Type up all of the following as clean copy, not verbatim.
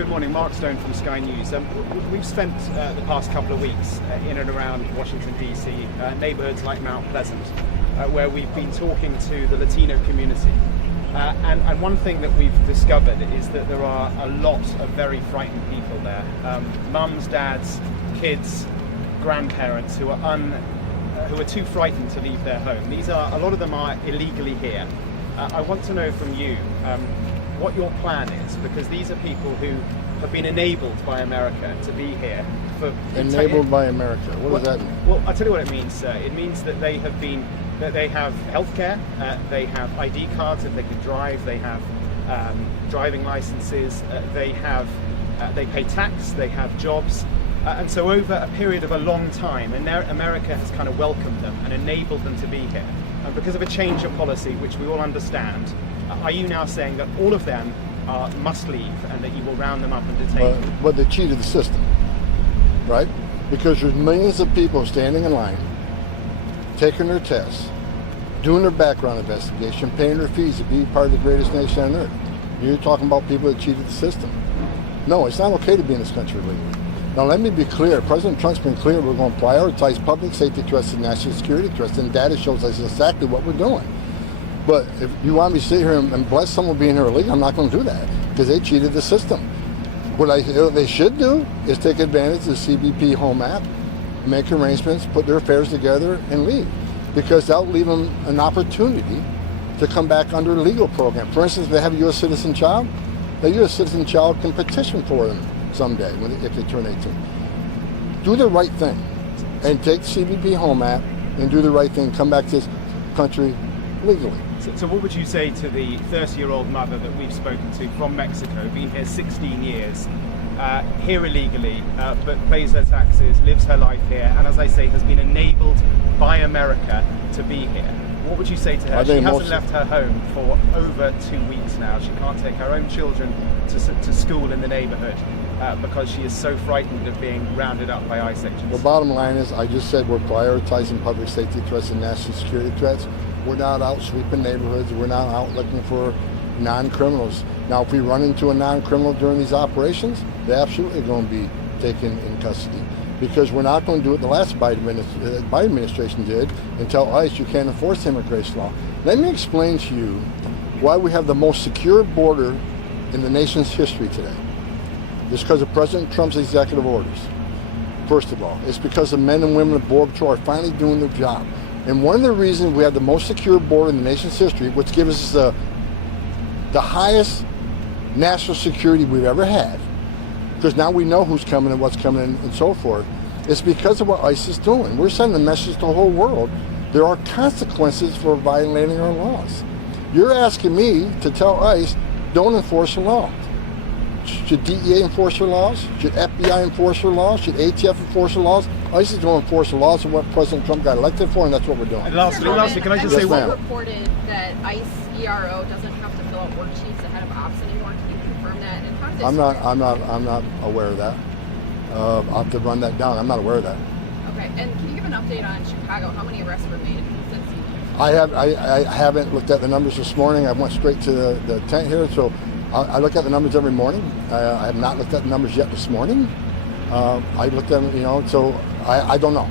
Good morning, Mark Stone from Sky News. We've spent the past couple of weeks in and around Washington DC, neighborhoods like Mount Pleasant, where we've been talking to the Latino community. And one thing that we've discovered is that there are a lot of very frightened people there. Mums, dads, kids, grandparents who are too frightened to leave their home. A lot of them are illegally here. I want to know from you what your plan is, because these are people who have been enabled by America to be here. Enabled by America? What does that mean? Well, I'll tell you what it means, sir. It means that they have healthcare, they have ID cards if they can drive, they have driving licenses, they pay tax, they have jobs. And so over a period of a long time, America has kind of welcomed them and enabled them to be here. And because of a change of policy, which we all understand, are you now saying that all of them must leave and that you will round them up and detain them? But they cheated the system, right? Because there's millions of people standing in line, taking their tests, doing their background investigation, paying their fees to be part of the greatest nation on earth. You're talking about people that cheated the system. No, it's not okay to be in this country legally. Now let me be clear, President Trump's been clear we're going to prioritize public safety threats and national security threats, and data shows us exactly what we're doing. But if you want me to sit here and bless someone being here illegally, I'm not going to do that, because they cheated the system. What they should do is take advantage of the CBP Home app, make arrangements, put their affairs together, and leave. Because that'll leave them an opportunity to come back under a legal program. For instance, if they have a U.S. citizen child, the U.S. citizen child can petition for them someday if they turn 18. Do the right thing and take the CBP Home app and do the right thing. Come back to this country legally. So what would you say to the 30-year-old mother that we've spoken to from Mexico, been here 16 years, here illegally, but pays her taxes, lives her life here, and as I say, has been enabled by America to be here? What would you say to her? She hasn't left her home for over 2 weeks now. She can't take her own children to school in the neighborhood because she is so frightened of being rounded up by ICE agents. The bottom line is, I just said we're prioritizing public safety threats and national security threats. We're not out sweeping neighborhoods. We're not out looking for non-criminals. Now, if we run into a non-criminal during these operations, they're absolutely going to be taken in custody, because we're not going to do what the last Biden administration did and tell ICE you can't enforce immigration law. Let me explain to you why we have the most secure border in the nation's history today. It's because of President Trump's executive orders. First of all, it's because the men and women of Border Patrol are finally doing their job. And one of the reasons we have the most secure border in the nation's history, which gives us the highest national security we've ever had, because now we know who's coming and what's coming and so forth, it's because of what ICE is doing. We're sending a message to the whole world. There are consequences for violating our laws. You're asking me to tell ICE, don't enforce the law. Should DEA enforce their laws? Should FBI enforce their laws? Should ATF enforce their laws? ICE is going to enforce the laws of what President Trump got elected for, and that's what we're doing. And lastly, can I just say one? Reported that ICE ERO doesn't have to fill out worksheets ahead of ops anymore. Can you confirm that? And how does I'm not aware of that. I'll have to run that down. I'm not aware of that. Okay, and can you give an update on Chicago? How many arrests were made since you? I haven't looked at the numbers this morning. I went straight to the tent here, so I look at the numbers every morning. I have not looked at the numbers yet this morning. I looked at them, so I don't know.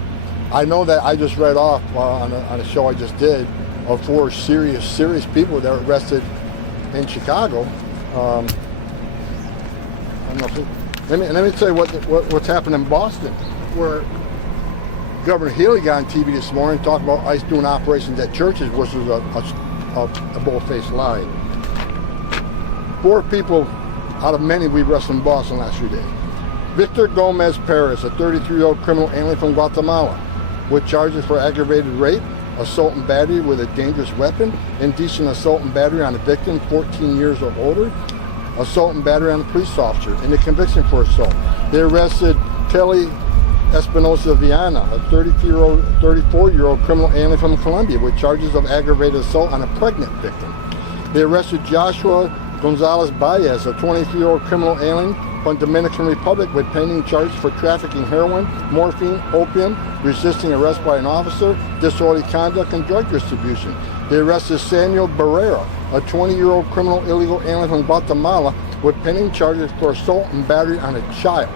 I know that I just read off on a show I just did of 4 serious people that were arrested in Chicago. I don't know let me tell you what's happened in Boston, where Governor Healy got on TV this morning talking about ICE doing operations at churches, which was a bull-faced lie. 4 people out of many we arrested in Boston last few days. Victor Gomez Perez, a 33-year-old criminal alien from Guatemala, with charges for aggravated rape, assault and battery with a dangerous weapon, indecent assault and battery on a victim 14 years or older, assault and battery on a police officer, and a conviction for assault. They arrested Kelly Espinosa Viana, a 34-year-old criminal alien from Colombia, with charges of aggravated assault on a pregnant victim. They arrested Joshua Gonzalez Baez, a 23-year-old criminal alien from Dominican Republic, with pending charges for trafficking heroin, morphine, opium, resisting arrest by an officer, disorderly conduct, and drug distribution. They arrested Samuel Barrera, a 20-year-old criminal illegal alien from Guatemala, with pending charges for assault and battery on a child.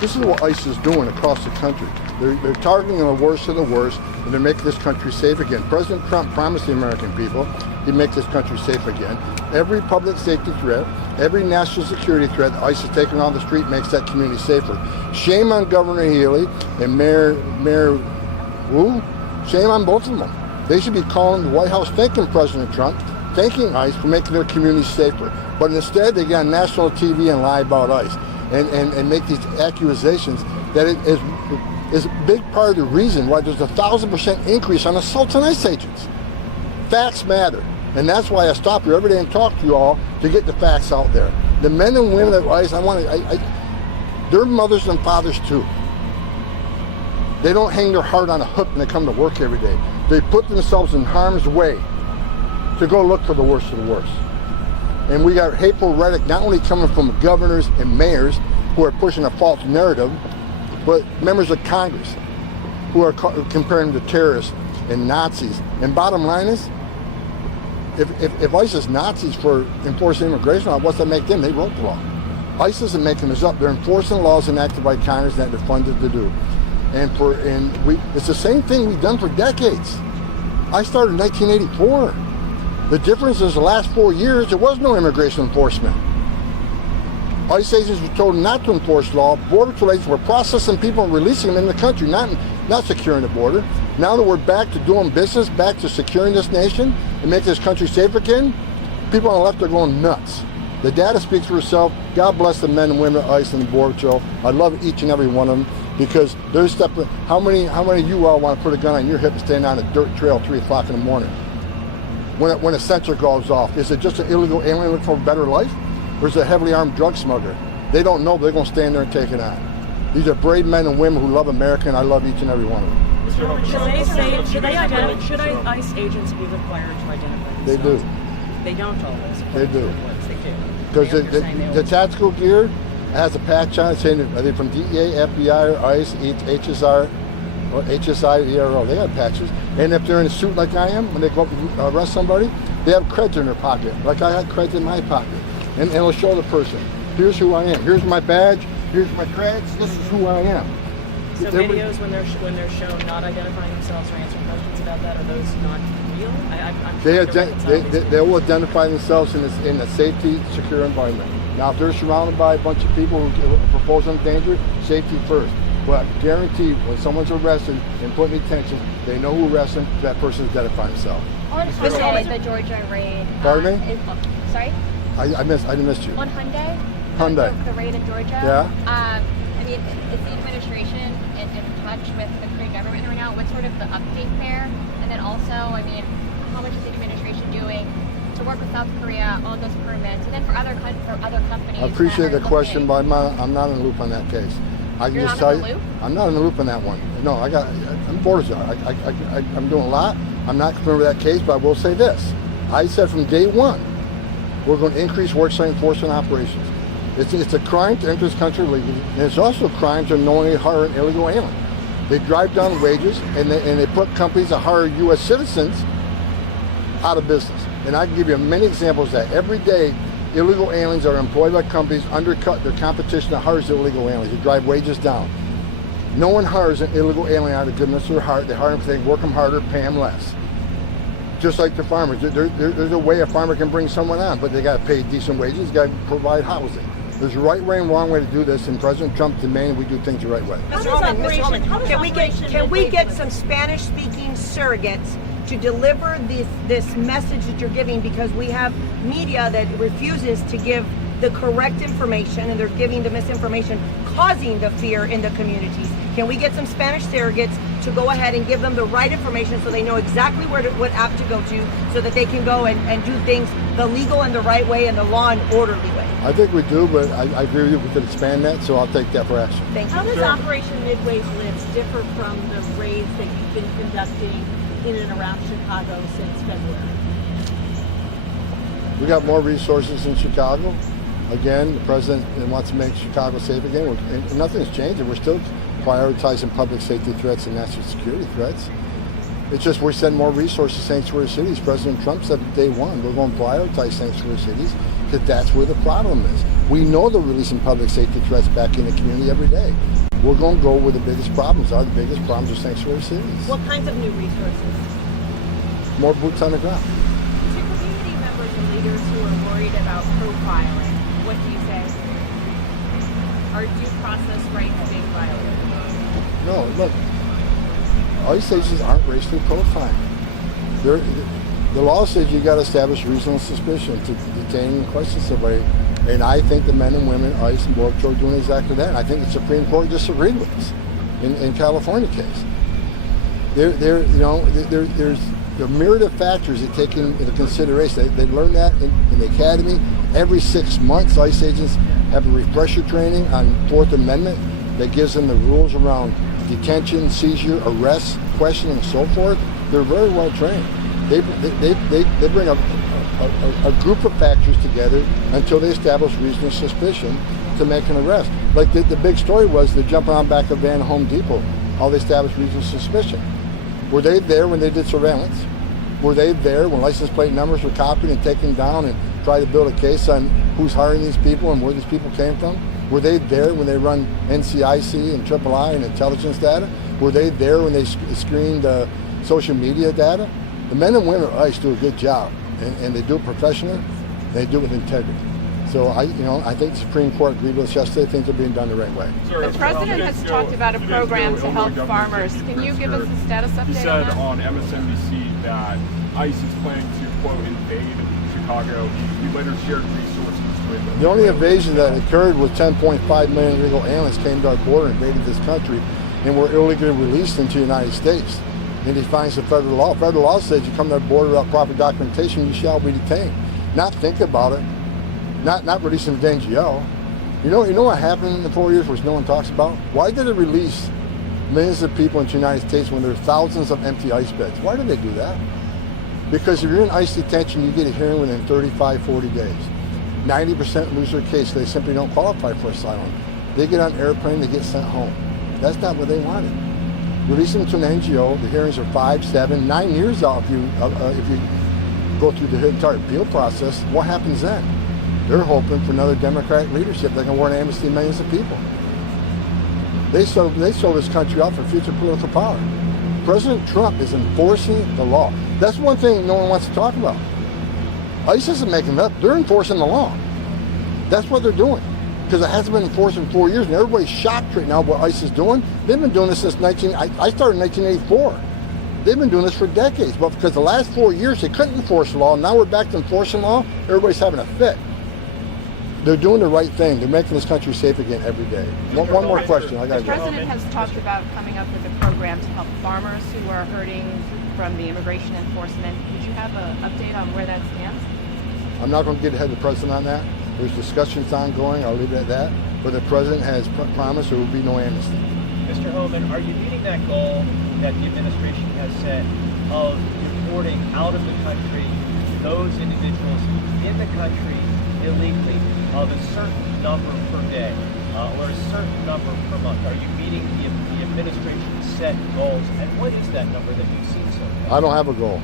This is what ICE is doing across the country. They're targeting the worst of the worst, and they're making this country safe again. President Trump promised the American people he'd make this country safe again. Every public safety threat, every national security threat that ICE is taking on the street makes that community safer. Shame on Governor Healy and Mayor Wu. Shame on both of them. They should be calling the White House thanking President Trump, thanking ICE for making their communities safer. But instead, they get on national TV and lie about ICE and make these accusations that it is a big part of the reason why there's a 1,000% increase on assaults on ICE agents. Facts matter. And that's why I stop here every day and talk to you all to get the facts out there. The men and women at ICE, they're mothers and fathers too. They don't hang their heart on a hook when they come to work every day. They put themselves in harm's way to go look for the worst of the worst. And we got hateful rhetoric not only coming from governors and mayors who are pushing a false narrative, but members of Congress who are comparing them to terrorists and Nazis. And bottom line is, if ICE is Nazis for enforcing immigration law, what's that make them? They wrote the law. ICE isn't making this up. They're enforcing laws enacted by Congress that they're funded to do. It's the same thing we've done for decades. I started in 1984. The difference is the last 4 years, there was no immigration enforcement. ICE agents were told not to enforce law. Border Patrol agents were processing people and releasing them in the country, not securing the border. Now that we're back to doing business, back to securing this nation and making this country safe again, people on the left are going nuts. The data speaks for itself. God bless the men and women at ICE and the Border Patrol. I love each and every one of them because they're stepping. How many of you all want to put a gun on your hip and stand on a dirt trail at 3 o'clock in the morning? When a sensor goes off, is it just an illegal alien looking for a better life? Or is it a heavily armed drug smuggler? They don't know, but they're going to stand there and take it on. These are brave men and women who love America, and I love each and every one of them. Should ICE agents be required to identify themselves? They do. They don't always. They do. They do. Because the tactical gear has a patch on it saying, are they from DEA, FBI, or ICE, HSR, or HSI, ERO? They have patches. And if they're in a suit like I am, when they go up and arrest somebody, they have creds in their pocket, like I had creds in my pocket. And it'll show the person, here's who I am, here's my badge, here's my creds, this is who I am. So videos when they're shown not identifying themselves or answering questions about that, are those not real? I'm they will identify themselves in a safety, secure environment. Now, if they're surrounded by a bunch of people who propose them danger, safety first. But guaranteed, when someone's arrested and put in detention, they know who arrested them, that person identify himself. On Hyundai, the Georgia raid. Pardon me? Sorry? I missed you. On Hyundai? Hyundai. The raid in Georgia? Yeah. I mean, is the administration in touch with the Korean government right now? What's sort of the update there? And then also, I mean, how much is the administration doing to work with South Korea on those permits? And then for other companies. I appreciate the question, but I'm not in the loop on that case. I can just tell you, I'm not in the loop on that one. No, I'm border czar. I'm doing a lot. I'm not familiar with that case, but I will say this. I said from day one, we're going to increase worksite enforcement operations. It's a crime to enter this country legally, and it's also a crime to knowingly hire an illegal alien. They drive down wages, and they put companies that hire U.S. citizens out of business. And I can give you many examples of that. Every day, illegal aliens are employed by companies, undercut their competition that hires illegal aliens. They drive wages down. No one hires an illegal alien out of goodness of their heart. They hire them because they work them harder, pay them less. Just like the farmers. There's a way a farmer can bring someone on, but they got to pay decent wages, got to provide housing. There's a right way and wrong way to do this, and President Trump demanded we do things the right way. Mr. Homan, can we get some Spanish-speaking surrogates to deliver this message that you're giving, because we have media that refuses to give the correct information and they're giving the misinformation, causing the fear in the communities. Can we get some Spanish surrogates to go ahead and give them the right information so they know exactly what app to go to, so that they can go and do things the legal and the right way and the law and orderly way? I think we do, but I agree with you. We could expand that, so I'll take that for action. Thank you. How does Operation Midway's Lids differ from the raids that you've been conducting in and around Chicago since February? We got more resources in Chicago. Again, the president wants to make Chicago safe again. And nothing's changing. We're still prioritizing public safety threats and national security threats. It's just we're sending more resources to sanctuary cities. President Trump said day one, we're going to prioritize sanctuary cities. because that's where the problem is. We know they're releasing public safety threats back in the community every day. We're going to go where the biggest problems are. The biggest problems are sanctuary cities. What kinds of new resources? More boots on the ground. To community members and leaders who are worried about profiling, what do you say? Are due process rights being violated? No, look, ICE agents aren't racially profiling. The law says you got to establish reasonable suspicion to detain and question somebody, and I think the men and women, ICE and Border Patrol, are doing exactly that. And I think the Supreme Court disagreed with us in California case. There's a myriad of factors that take into consideration. They learn that in the academy. Every 6 months, ICE agents have a refresher training on Fourth Amendment that gives them the rules around detention, seizure, arrest, questioning, and so forth. They're very well trained. They bring a group of factors together until they establish reasonable suspicion to make an arrest. Like the big story was the jumping on back of Van Home Depot, how they established reasonable suspicion. Were they there when they did surveillance? Were they there when license plate numbers were copied and taken down and tried to build a case on who's hiring these people and where these people came from? Were they there when they run NCIC and III and intelligence data? Were they there when they screened social media data? The men and women at ICE do a good job, and they do it professionally. They do it with integrity. So I think the Supreme Court agreed with us yesterday. Things are being done the right way. The president has talked about a program to help farmers. Can you give us a status update He said on that? on MSNBC that ICE is planning to, quote, invade Chicago. He later shared resources with The only invasion that occurred was 10.5 million illegal aliens came to our border and invaded this country and were illegally released into the United States. In defiance of federal law. Federal law says you come to our border without proper documentation, you shall be detained. Not think about it. Not releasing the NGO. You know what happened in the 4 years which no one talks about? Why did it release millions of people into the United States when there are thousands of empty ICE beds? Why did they do that? Because if you're in ICE detention, you get a hearing within 35, 40 days. 90% lose their case. They simply don't qualify for asylum. They get on an airplane, they get sent home. That's not what they wanted. Releasing them to an NGO, the hearings are 5, 7, 9 years out if you go through the entire appeal process. What happens then? They're hoping for another Democratic leadership that can warrant amnesty to millions of people. They sold this country out for future political power. President Trump is enforcing the law. That's one thing no one wants to talk about. ICE isn't making it up. They're enforcing the law. That's what they're doing. Because it hasn't been enforced in 4 years, and everybody's shocked right now what ICE is doing. They've been doing this since I started in 1984. They've been doing this for decades, but because the last 4 years they couldn't enforce the law, and now we're back to enforcing law, everybody's having a fit. They're doing the right thing. They're making this country safe again every day. One more question. I got The president has talked about coming up with a program to help farmers who are hurting from the immigration enforcement. Would you have an update on where that stands? I'm not going to get ahead of the president on that. There's discussions ongoing. I'll leave it at that. But the president has promised there will be no amnesty. Mr. Homan, are you meeting that goal that the administration has set of deporting out of the country those individuals in the country illegally of a certain number per day or a certain number per month? Are you meeting the administration's set goals? And what is that number that you've seen so far? I don't have a goal.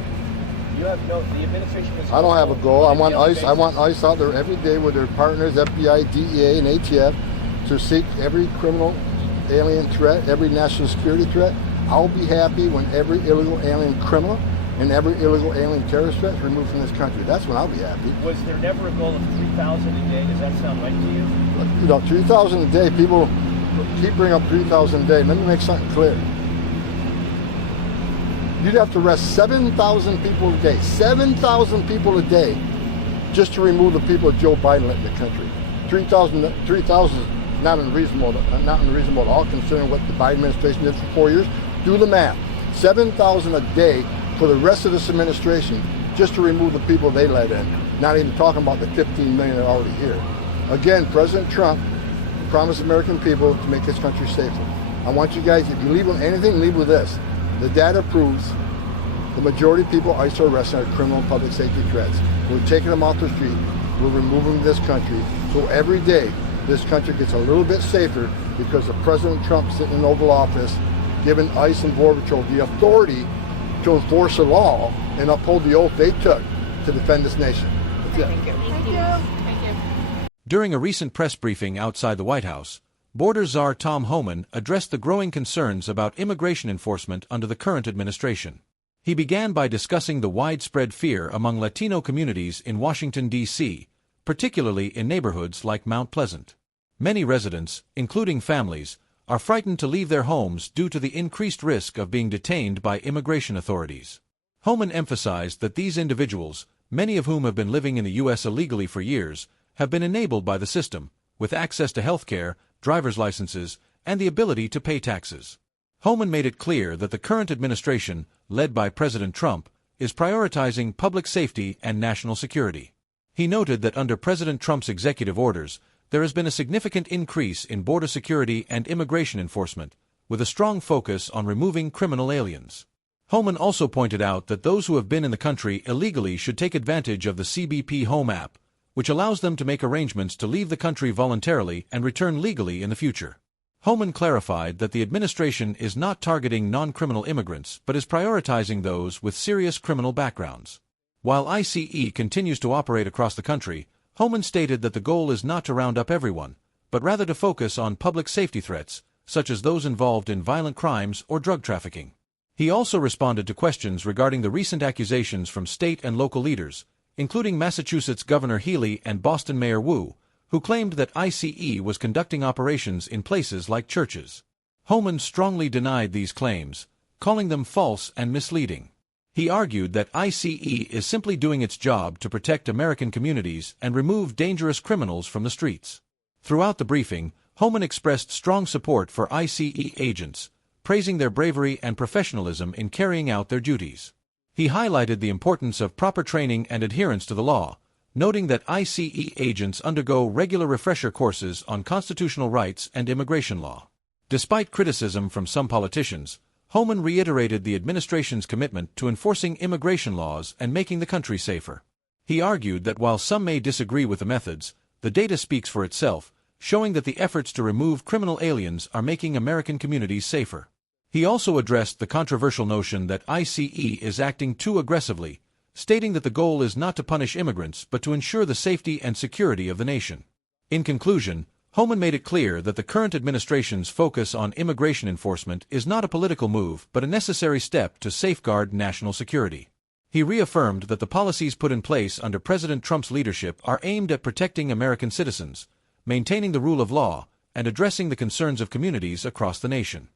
You have no. The administration has. I don't have a goal. I want on a ICE. I want ICE out there every day with their partners, FBI, DEA, and ATF, to seek every criminal alien threat, every national security threat. I'll be happy when every illegal alien criminal and every illegal alien terrorist threat is removed from this country. That's when I'll be happy. Was there never a goal of 3,000 a day? Does that sound right to you? 3,000 a day. People keep bringing up 3,000 a day. Let me make something clear. You'd have to arrest 7,000 people a day. 7,000 people a day just to remove the people that Joe Biden let in the country. 3,000 is not unreasonable at all, considering what the Biden administration did for 4 years. Do the math. 7,000 a day for the rest of this administration just to remove the people they let in. Not even talking about the 15 million that are already here. Again, President Trump promised American people to make this country safer. I want you guys, if you leave with anything, leave with this. The data proves the majority of people ICE are arresting are criminal and public safety threats. We're taking them off the street. We're removing them this country. So every day, this country gets a little bit safer because of President Trump sitting in the Oval Office, giving ICE and Border Patrol the authority to enforce the law and uphold the oath they took to defend this nation. That's it. Thank you. During a recent press briefing outside the White House, Border Czar Tom Homan addressed the growing concerns about immigration enforcement under the current administration. He began by discussing the widespread fear among Latino communities in Washington, D.C., particularly in neighborhoods like Mount Pleasant. Many residents, including families, are frightened to leave their homes due to the increased risk of being detained by immigration authorities. Homan emphasized that these individuals, many of whom have been living in the U.S. illegally for years, have been enabled by the system, with access to health care, driver's licenses, and the ability to pay taxes. Homan made it clear that the current administration, led by President Trump, is prioritizing public safety and national security. He noted that under President Trump's executive orders, there has been a significant increase in border security and immigration enforcement, with a strong focus on removing criminal aliens. Homan also pointed out that those who have been in the country illegally should take advantage of the CBP Home app, which allows them to make arrangements to leave the country voluntarily and return legally in the future. Homan clarified that the administration is not targeting non-criminal immigrants but is prioritizing those with serious criminal backgrounds. While ICE continues to operate across the country, Homan stated that the goal is not to round up everyone, but rather to focus on public safety threats, such as those involved in violent crimes or drug trafficking. He also responded to questions regarding the recent accusations from state and local leaders, including Massachusetts Governor Healey and Boston Mayor Wu, who claimed that ICE was conducting operations in places like churches. Homan strongly denied these claims, calling them false and misleading. He argued that ICE is simply doing its job to protect American communities and remove dangerous criminals from the streets. Throughout the briefing, Homan expressed strong support for ICE agents, praising their bravery and professionalism in carrying out their duties. He highlighted the importance of proper training and adherence to the law, noting that ICE agents undergo regular refresher courses on constitutional rights and immigration law. Despite criticism from some politicians, Homan reiterated the administration's commitment to enforcing immigration laws and making the country safer. He argued that while some may disagree with the methods, the data speaks for itself, showing that the efforts to remove criminal aliens are making American communities safer. He also addressed the controversial notion that ICE is acting too aggressively, stating that the goal is not to punish immigrants but to ensure the safety and security of the nation. In conclusion, Homan made it clear that the current administration's focus on immigration enforcement is not a political move but a necessary step to safeguard national security. He reaffirmed that the policies put in place under President Trump's leadership are aimed at protecting American citizens, maintaining the rule of law, and addressing the concerns of communities across the nation.